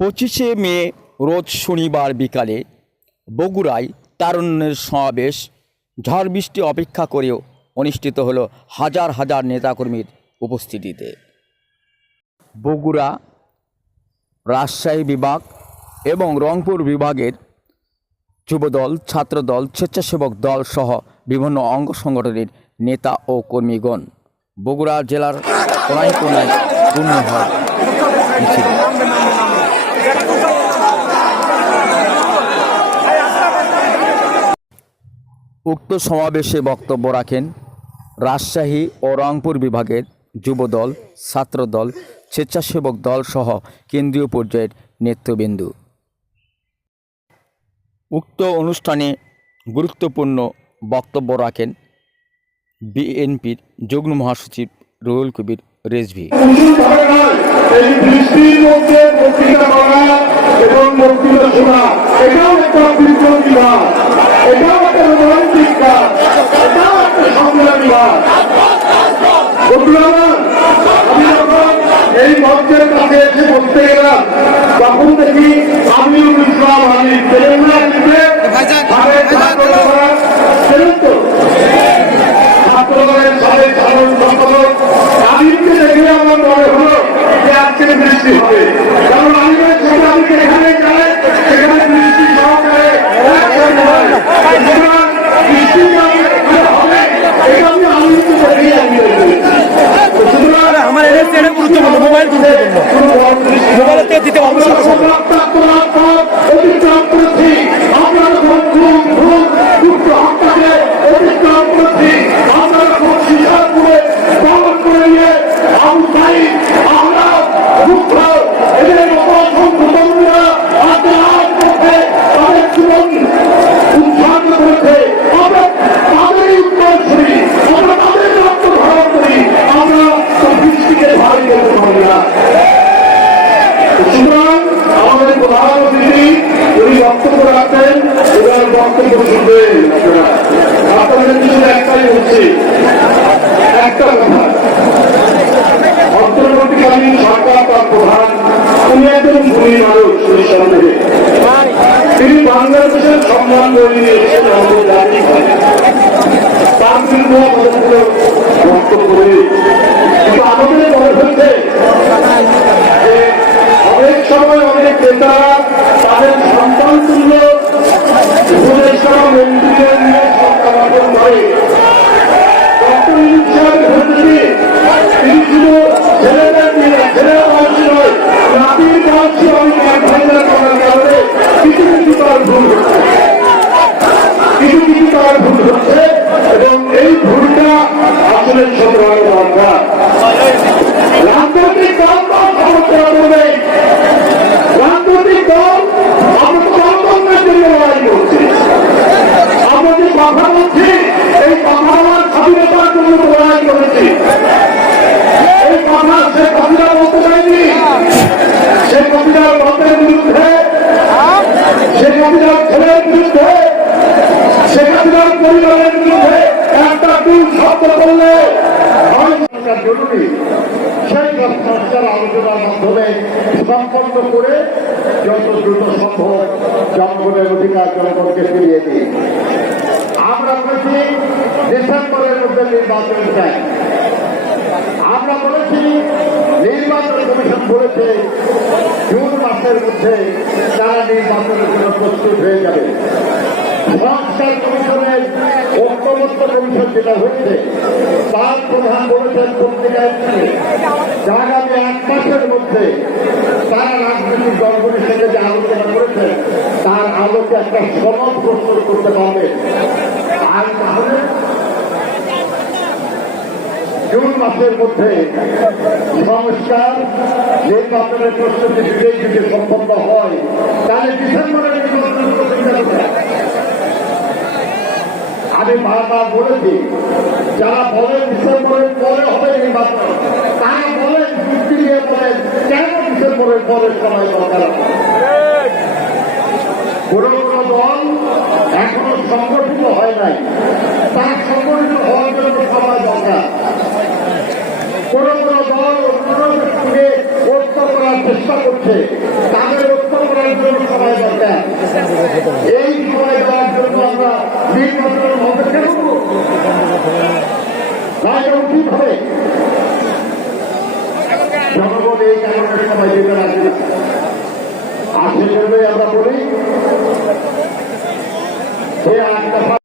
পঁচিশে মে, রোজ শনিবার বিকালে বগুড়ায় তারুণ্যের সমাবেশ। ঝড় বৃষ্টি অপেক্ষা করেও অনুষ্ঠিত হলো হাজার হাজার নেতাকর্মীর উপস্থিতিতে। বগুড়া রাজশাহী বিভাগ এবং রংপুর বিভাগের যুবদল, ছাত্রদল, স্বেচ্ছাসেবক দল সহ বিভিন্ন অঙ্গ সংগঠনের নেতা ও কর্মীগণ বগুড়া জেলার কোনায় কোনায় পূর্ণ হয় উক্ত সমাবেশে বক্তব্য রাখেন রাজশাহী ও রংপুর বিভাগের যুবদল, ছাত্রদল, স্বেচ্ছাসেবক দল সহ কেন্দ্রীয় পর্যায়ের নেতৃবৃন্দু। উক্ত অনুষ্ঠানে গুরুত্বপূর্ণ বক্তব্য রাখেন বিএনপির যুগ্ম মহাসচিব রুহুল কবির রেজভি। এবং এটাও একটা কাজ এটাও একটা রোমান্টিক কাজ এটাও একটা সংগ্রামী কাজ বন্ধুরা আমার, আমি যখন এই মঞ্চের কাছে এসে বলতে গেলাম। তখন দেখি আমিও ইসলাম আমি তেলেঙ্গানা থেকে সাবেক ছাত্ররা ছিলেন তো ছাত্রদলের সাবেক সাধারণ সম্পাদক আমিরকে দেখে আমার মনে হলো যে আজকে বৃষ্টি হবে কারণ আমিরের সাথে আমি যেখানে যাই সেখানে বৃষ্টি সহকারে একসাথে হয়। সুতরাং বৃষ্টি যে হবে এটা আমি আমিরকে দেখেই আমি বলেছি। তো সুতরাং আমার এনএফসি এটা গুরুত্বপূর্ণ মোবাইল গুরুত্বপূর্ণ কোনো বড় বৃষ্টি মোবাইলের থেকে দিতে পারব সাথে সাথে। রক্তাক্ত রাজপথ অতিক্রম করেছি আমরা যখন ঘুম ঘুম দুঃখ হত্যাকে অতিক্রম করেছি আমরা যখন শিশারপুরে পালন করে নিয়ে আবু সাইদ আমরা দুঃখ এদের মতো অসংখ্য তরুণরা হাতে হাত করতে তাদের জীবন উৎসর্গ করেছে আমরা তাদেরই উত্তর করি আমরা তাদের রক্ত ধারণ করি আমরা তো বৃষ্টিকে ভারী করতে পারি না সুতরাং আমাদের প্রধান অতিথি উনি বক্তব্য রাখবেন ওনার বক্তব্য শুনবেন আপনারা আপনাদের কিছু একটাই হচ্ছে একটা কথা। অন্তর্বর্তীকালীন সরকার তার প্রধান। উনি একজন ভূমি মানুষ নিঃসন্দেহে তিনি বাংলাদেশের সম্মান করে নিয়ে এসেছেন আমাদের জাতি তার বিরুদ্ধে কোনো বক্তব্য কিছু কিছু তার এই কথা বলার স্বাধীনতার জন্য তো লড়াই করেছি এই কথা সে কবিরা বলতে চাইনি সে কবিরার মতের বিরুদ্ধে সে কবিরার ছেলের বিরুদ্ধে সে কবিরার পরিবারের বিরুদ্ধে একটা ভুল শব্দ করলে জরুরি। সেই সংস্কার আলোচনার মাধ্যমে সম্পন্ন করে যত দ্রুত সম্ভব জনগণের অধিকার জনগণকে ফিরিয়ে দিই। আমরা বলেছি ডিসেম্বরের মধ্যে নির্বাচন চাই। আমরা বলেছি নির্বাচন কমিশন বলেছে জুন মাসের মধ্যে তারা নির্বাচনের জন্য প্রস্তুত হয়ে যাবে। সংস্কার কমিশনের ঐক্যমত্য কমিশন যেটা হচ্ছে, তার প্রধান বলেছেন পত্রিকায় আগামী এক মাসের মধ্যে তারা রাজনৈতিক দলগুলির সাথে যে আলোচনা করেছেন, তার আলোকে একটা সনদ প্রস্তুত করতে পারবে। আর তাহলে জুন মাসের মধ্যে সংস্কার, নির্বাচনের প্রস্তুতি বিজয়ী যদি সম্পন্ন হয় তাহলে ডিসেম্বরের নির্বাচন করতে হবে। আমি বারবার বলেছি, যারা বলেন ডিসেম্বরের পরে হবে নির্বাচন তারা বলেন যুক্তি বলেন কেন ডিসেম্বরের পরে সময় দরকার? কোন কোন দল এখনও সংগঠিত হয় নাই। তার সংগঠিত হওয়ার জন্য সময় দরকার। কোন কোন দল অন্য সঙ্গে ঐক্য করার চেষ্টা করছে। তাদের রক্ষা করার জন্য সময় দরকার। এই সময় দেওয়ার জন্য আমরা করব উচিত হবে জনগণ এই কারণে সবাই দিতে রাখবে না। আর সেজন্যই আমরা বলি যে